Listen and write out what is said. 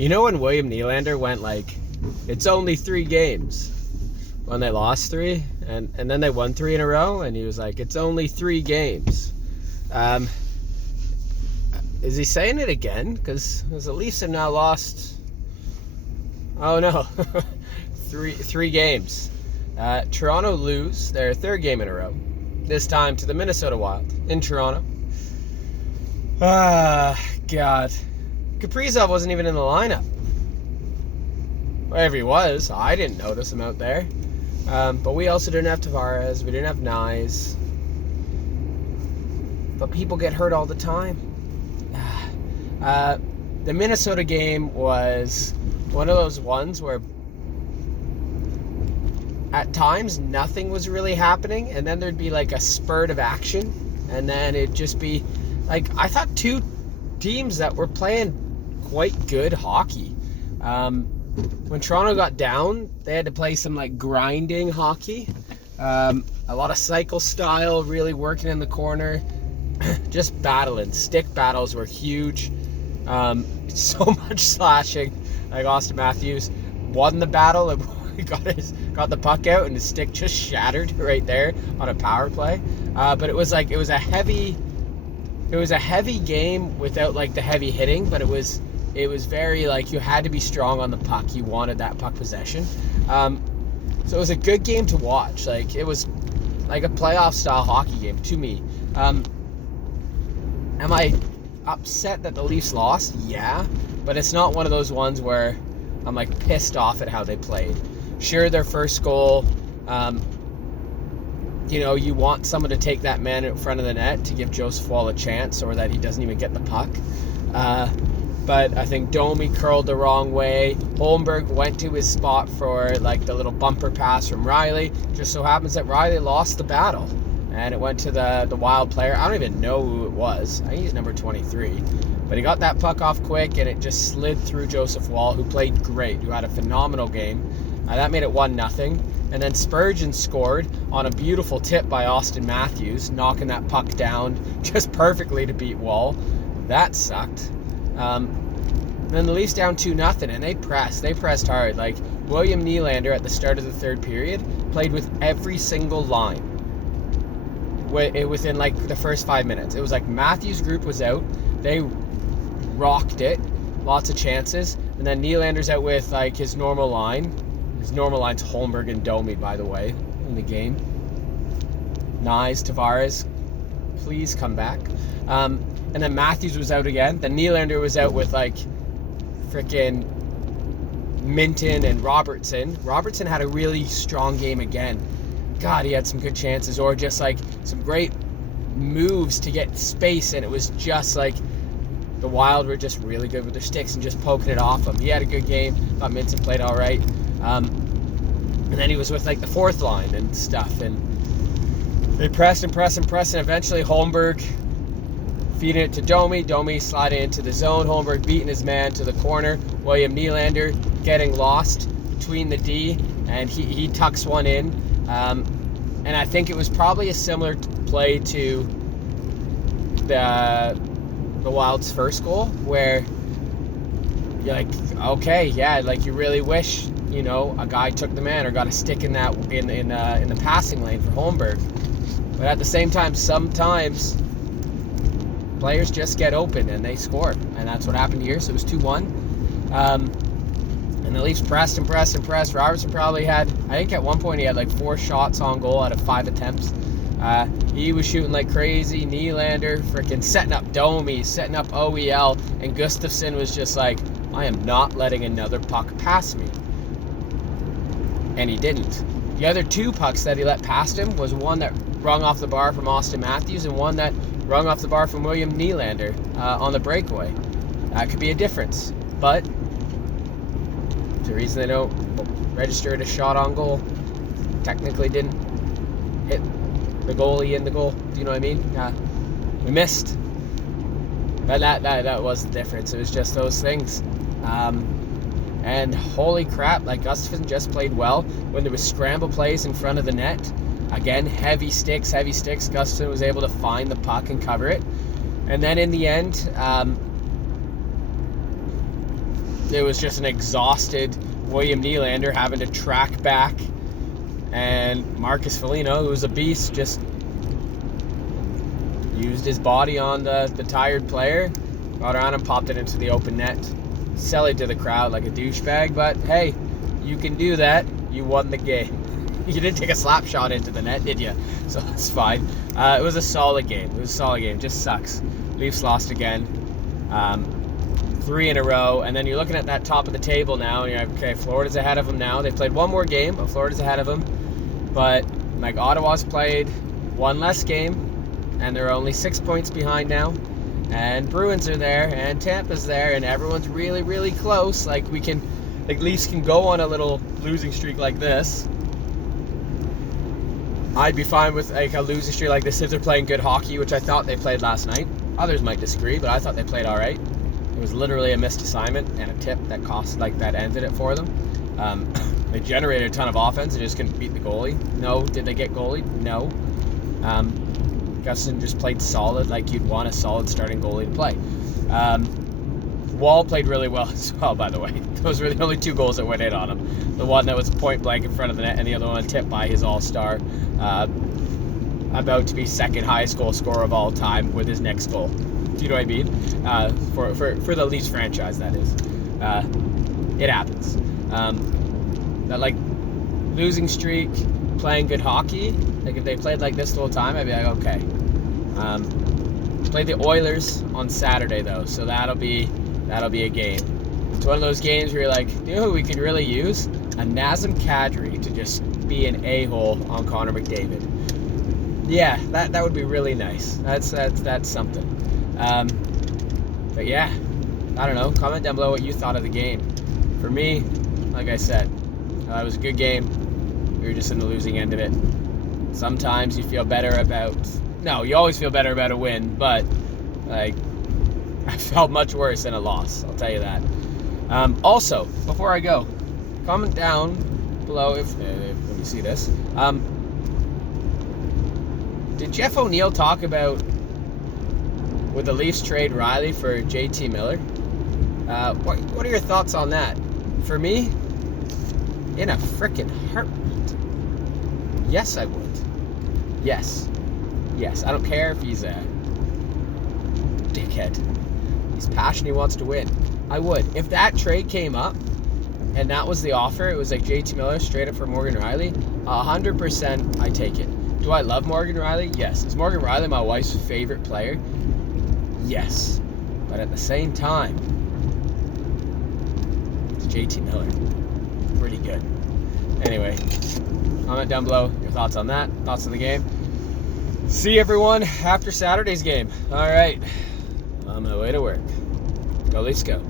You know when William Nylander went like, it's only 3 games when they lost 3 and then they won 3 in a row, and he was like, it's only 3 games. Is he saying it again? Because the Leafs have now lost, oh no, three games. Toronto lose their 3rd game in a row, this time to the Minnesota Wild in Toronto. God. Kaprizov wasn't even in the lineup. Wherever he was, I didn't notice him out there. But we also didn't have Tavares. We didn't have Nyes. But people get hurt all the time. The Minnesota game was one of those ones where at times nothing was really happening, and then there'd be like a spurt of action, and then it'd just be like, I thought 2 teams that were playing quite good hockey. When Toronto got down, they had to play some like grinding hockey, a lot of cycle style, really working in the corner, just battling. Stick battles were huge. So much slashing. Like Austin Matthews won the battle and got the puck out, and his stick just shattered right there on a power play. But it was a heavy game without like the heavy hitting, but it was very like, you had to be strong on the puck. You wanted that puck possession. So it was a good game to watch. Like, it was like a playoff style hockey game to me. Am I upset that the Leafs lost? Yeah, but it's not one of those ones where I'm like pissed off at how they played. Sure, their first goal, you want someone to take that man in front of the net to give Joseph Wall a chance, or that he doesn't even get the puck. But I think Domi curled the wrong way. Holmberg went to his spot for like the little bumper pass from Riley. Just so happens that Riley lost the battle, and it went to the Wild player. I don't even know who it was. I think he's number 23. But he got that puck off quick, and it just slid through Joseph Wall, who played great, who had a phenomenal game. That made it 1-0. And then Spurgeon scored on a beautiful tip by Austin Matthews, knocking that puck down just perfectly to beat Wall. That sucked. Then the Leafs down 2-0, and they pressed hard. Like, William Nylander at the start of the 3rd period played with every single line within like the first 5 minutes. It was like Matthews' group was out, they rocked it, lots of chances, and then Nylander's out with like his normal line. His normal line's Holmberg and Domi, by the way, in the game. Nyes, Tavares, please come back. And then Matthews was out again. Then Nylander was out with like freaking Minton and Robertson. Robertson had a really strong game again. God, he had some good chances, or just like some great moves to get space, and it was just like the Wild were just really good with their sticks and just poking it off him. He had a good game. Thought Minton played all right. And then he was with like the 4th line and stuff, and they pressed and eventually Holmberg feeding it to Domi sliding into the zone, Holmberg beating his man to the corner, William Nylander getting lost between the D, and he tucks one in, and I think it was probably a similar play to the Wild's first goal, where you're like, okay, yeah, like you really wish, a guy took the man or got a stick in that in the passing lane for Holmberg. But at the same time, sometimes players just get open and they score, and that's what happened here. So it was 2-1, and the Leafs pressed. Robertson probably had, I think at one point he had like 4 shots on goal out of 5 attempts. He was shooting like crazy. Nylander freaking setting up Domi, setting up OEL, and Gustafsson was just like, I am not letting another puck pass me. And he didn't. The other 2 pucks that he let past him was one that rung off the bar from Austin Matthews, and one that rung off the bar from William Nylander on the breakaway. That could be a difference, but the reason they don't register it as shot on goal, technically didn't hit the goalie in the goal. Do you know what I mean? We missed, but that was the difference. It was just those things. And holy crap, like Gustafsson just played well when there was scramble plays in front of the net. Again, heavy sticks. Gustafsson was able to find the puck and cover it. And then in the end, it was just an exhausted William Nylander having to track back, and Marcus Foligno, who was a beast, just used his body on the tired player, got around and popped it into the open net. Selling to the crowd like a douchebag, but hey, you can do that. You won the game. You didn't take a slap shot into the net, did you? So that's fine. It was a solid game. Just sucks. Leafs lost again. 3 in a row, and then you're looking at that top of the table now, and you're like, okay, Florida's ahead of them now. They've played one more game, but Florida's ahead of them. But like Ottawa's played one less game, and they're only 6 points behind now. And Bruins are there, and Tampa's there, and everyone's really, really close. Like Leafs can go on a little losing streak like this. I'd be fine with like a losing streak like this if they're playing good hockey, which I thought they played last night. Others might disagree, but I thought they played all right. It was literally a missed assignment and a tip that ended it for them. They generated a ton of offense and just couldn't beat the goalie. No. Did they get goalie? No. Gustin just played solid, like you'd want a solid starting goalie to play. Wall played really well as well, by the way. Those were the only 2 goals that went in on him. The one that was point blank in front of the net, and the other one tipped by his all-star, about to be second highest goal scorer of all time with his next goal. Do you know what I mean? For the Leafs franchise, that is. It happens. That like losing streak, playing good hockey. Like if they played like this the whole time, I'd be like, okay. Play the Oilers on Saturday though, so that'll be a game. It's one of those games where you're like, you know who we could really use? A Nazem Kadri to just be an a-hole on Connor McDavid. Yeah, that would be really nice. That's something. But yeah, I don't know. Comment down below what you thought of the game. For me, like I said, it was a good game. We were just in the losing end of it. Sometimes you feel better about... No, you always feel better about a win, but like I felt much worse than a loss, I'll tell you that. Also, before I go, comment down below if you see this. Did Jeff O'Neill talk about would the Leafs trade Riley for JT Miller? What are your thoughts on that? For me, in a frickin' heartbeat, yes, I would. Yes, I don't care if he's a dickhead. He's passionate, he wants to win. I would. If that trade came up and that was the offer, it was like JT Miller straight up for Morgan Riley, 100% I take it. Do I love Morgan Riley? Yes. Is Morgan Riley my wife's favorite player? Yes. But at the same time, it's JT Miller. Pretty good. Anyway, comment down below your thoughts on that, thoughts on the game. See everyone after Saturday's game. All right, on my way to work. Go Leafs go.